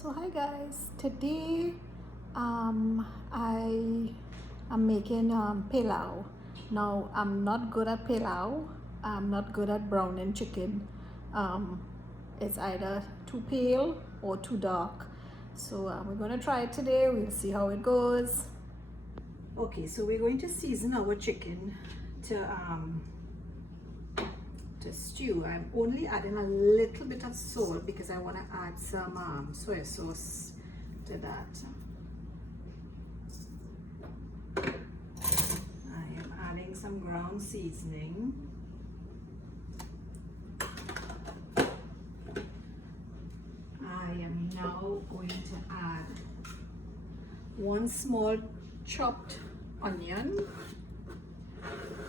So hi guys, today I am making Pelau. Now I'm not good at Pelau. I'm not good at browning chicken. Um, it's either too pale or too dark. So we're gonna try it today. We'll see how it goes. Okay, so we're going to season our chicken to stew. I'm only adding a little bit of salt because I want to add some soy sauce to that. I am adding some ground seasoning. I am now going to add one small chopped onion,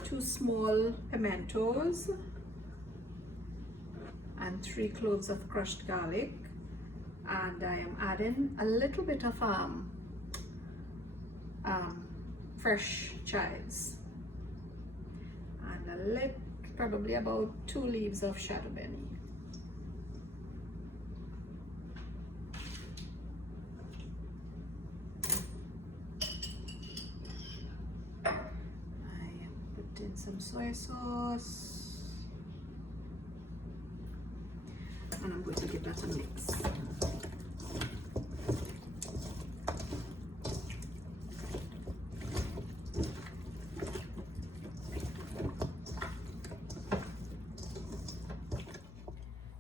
2 small pimentos, and 3 cloves of crushed garlic, and I am adding a little bit of fresh chives and probably about 2 leaves of shadow benny. I am putting some soy sauce. And I'm going to give that a mix.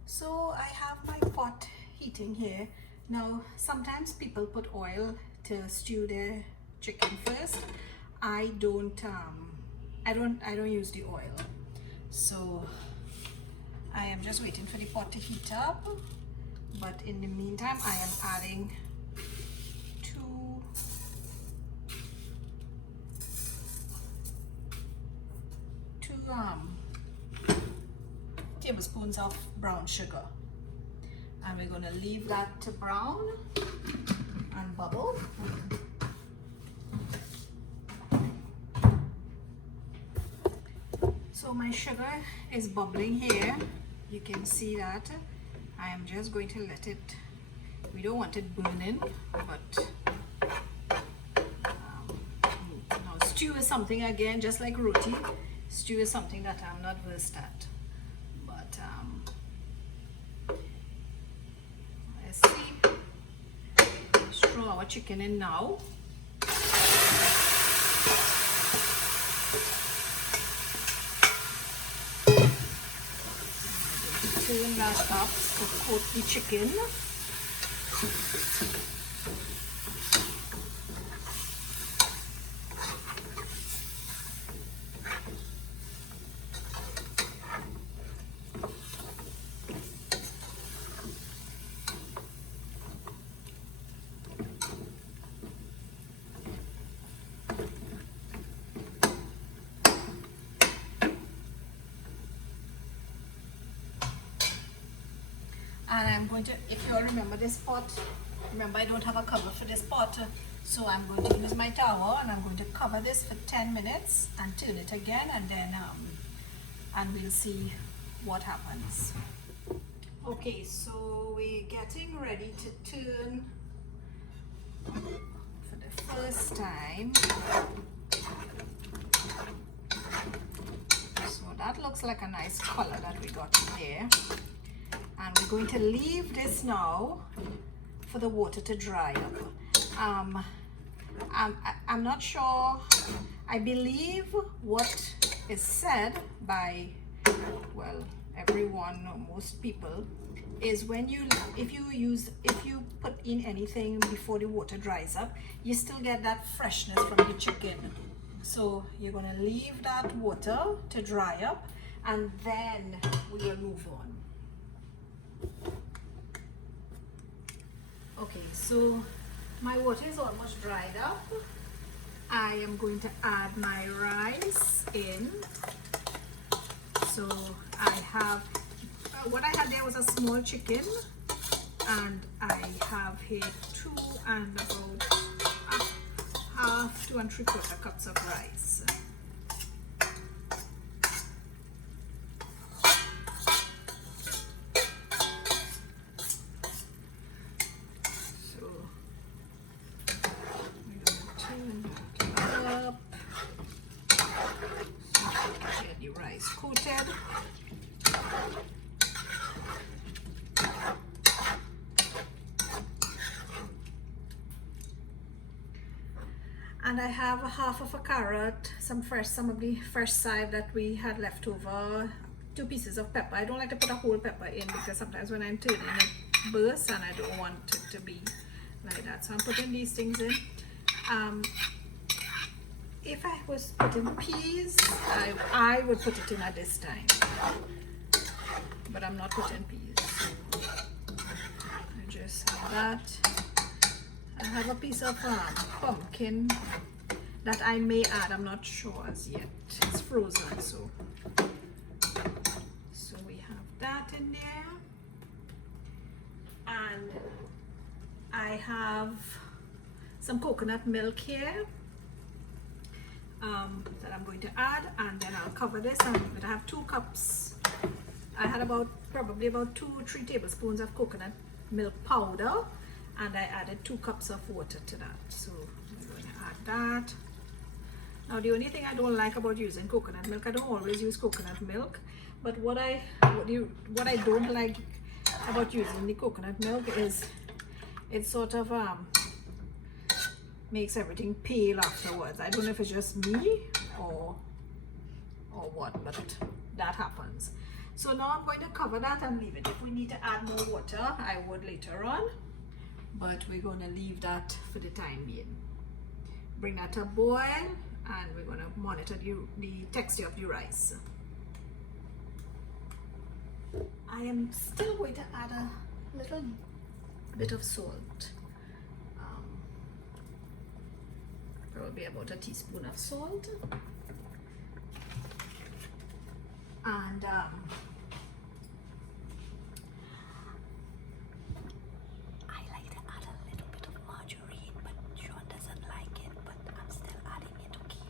So I have my pot heating here. Now sometimes people put oil to stew their chicken first. I don't use the oil. So I am just waiting for the pot to heat up, but in the meantime I am adding 2 tablespoons of brown sugar, and we're going to leave that to brown and bubble. So my sugar is bubbling here. You can see that. I am just going to let it, we don't want it burning, but now stew is something, again, just like roti, stew is something that I'm not versed at. But let's see. Let's throw our chicken in now. Turn that up to coat the chicken. And I'm going to, if you all remember this pot, remember I don't have a cover for this pot, so I'm going to use my towel and I'm going to cover this for 10 minutes and turn it again, and then and we'll see what happens. Okay, so we're getting ready to turn for the first time. So that looks like a nice color that we got in there. And we're going to leave this now for the water to dry up. I'm not sure. I believe what is said by, well, everyone or most people is when if you put in anything before the water dries up, you still get that freshness from the chicken. So you're going to leave that water to dry up, and then we'll move on. Okay, so my water is almost dried up. I am going to add my rice in. So I have, what I had there was a small chicken, and I have here 2 and about half, 2 3/4 cups of rice. fruited. And I have a half of a carrot, some of the fresh chive that we had left over, 2 pieces of pepper. I don't like to put a whole pepper in because sometimes when I'm turning it bursts and I don't want it to be like that. So I'm putting these things in. If I was putting peas, I would put it in at this time, but I'm not putting peas. I just have that. I have a piece of pumpkin that I may add. I'm not sure as yet. It's frozen, so we have that in there. And I have some coconut milk here that I'm going to add, and then I'll cover this. And I have 2 cups. I had probably about 2 or 3 tablespoons of coconut milk powder, and I added 2 cups of water to that. So I'm going to add that. Now the only thing I don't like about using coconut milk, I don't always use coconut milk, but what I don't like about using the coconut milk is it sort of makes everything pale afterwards. I don't know if it's just me or what, but that happens. So now I'm going to cover that and leave it. If we need to add more water, I would later on, but we're going to leave that for the time being. Bring that to boil, and we're going to monitor the texture of the rice. I am still going to add a little bit of salt. Probably about a teaspoon of salt. And I like to add a little bit of margarine, but Sean doesn't like it, but I'm still adding it, okay?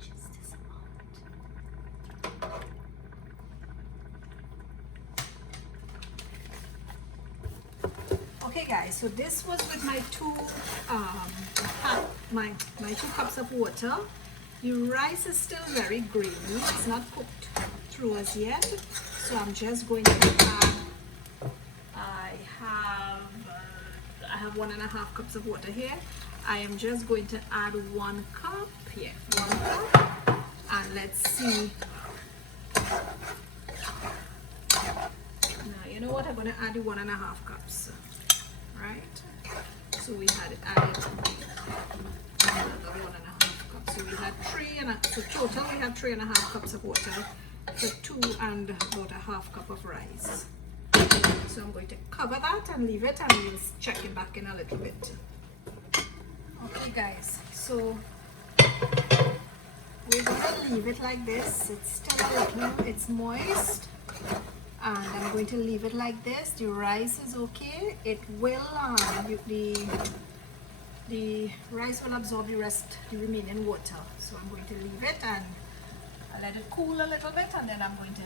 Just this amount. Okay guys, so this was with my 2 cups of water. The rice is still very grainy. It's not cooked through as yet. So I'm just going to add, I have 1.5 cups of water here. I am just going to add 1 cup here, 1 cup, and let's see. Now you know what, I'm going to add the 1.5 cups. Right, so we had added another 1.5 cups. So we had 3 so total we had 3.5 cups of water for 2 and about a half cup of rice. So I'm going to cover that and leave it, and we'll check it back in a little bit. Okay guys, so we're going to leave it like this. It's still a little, it's moist. And I'm going to leave it like this. The rice is okay. It will, the rice will absorb the remaining water. So I'm going to leave it and I'll let it cool a little bit, and then I'm going to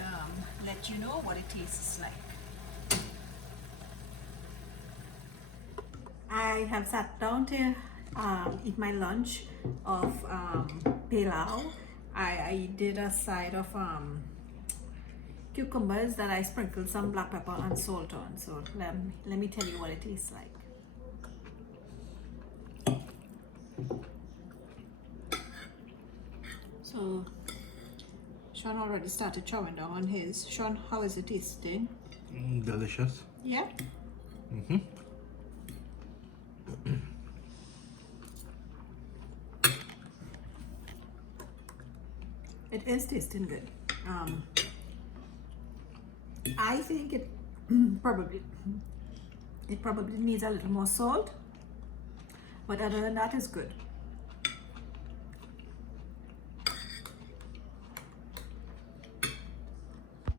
let you know what it tastes like. I have sat down to eat my lunch of Pelau. I did a side of cucumbers that I sprinkled some black pepper and salt on. So let me tell you what it tastes like. So Sean already started chowing down on his. Sean, how is it tasting? Delicious. Yeah? Mm-hmm. It is tasting good. I think it probably needs a little more salt, but other than that, it's good.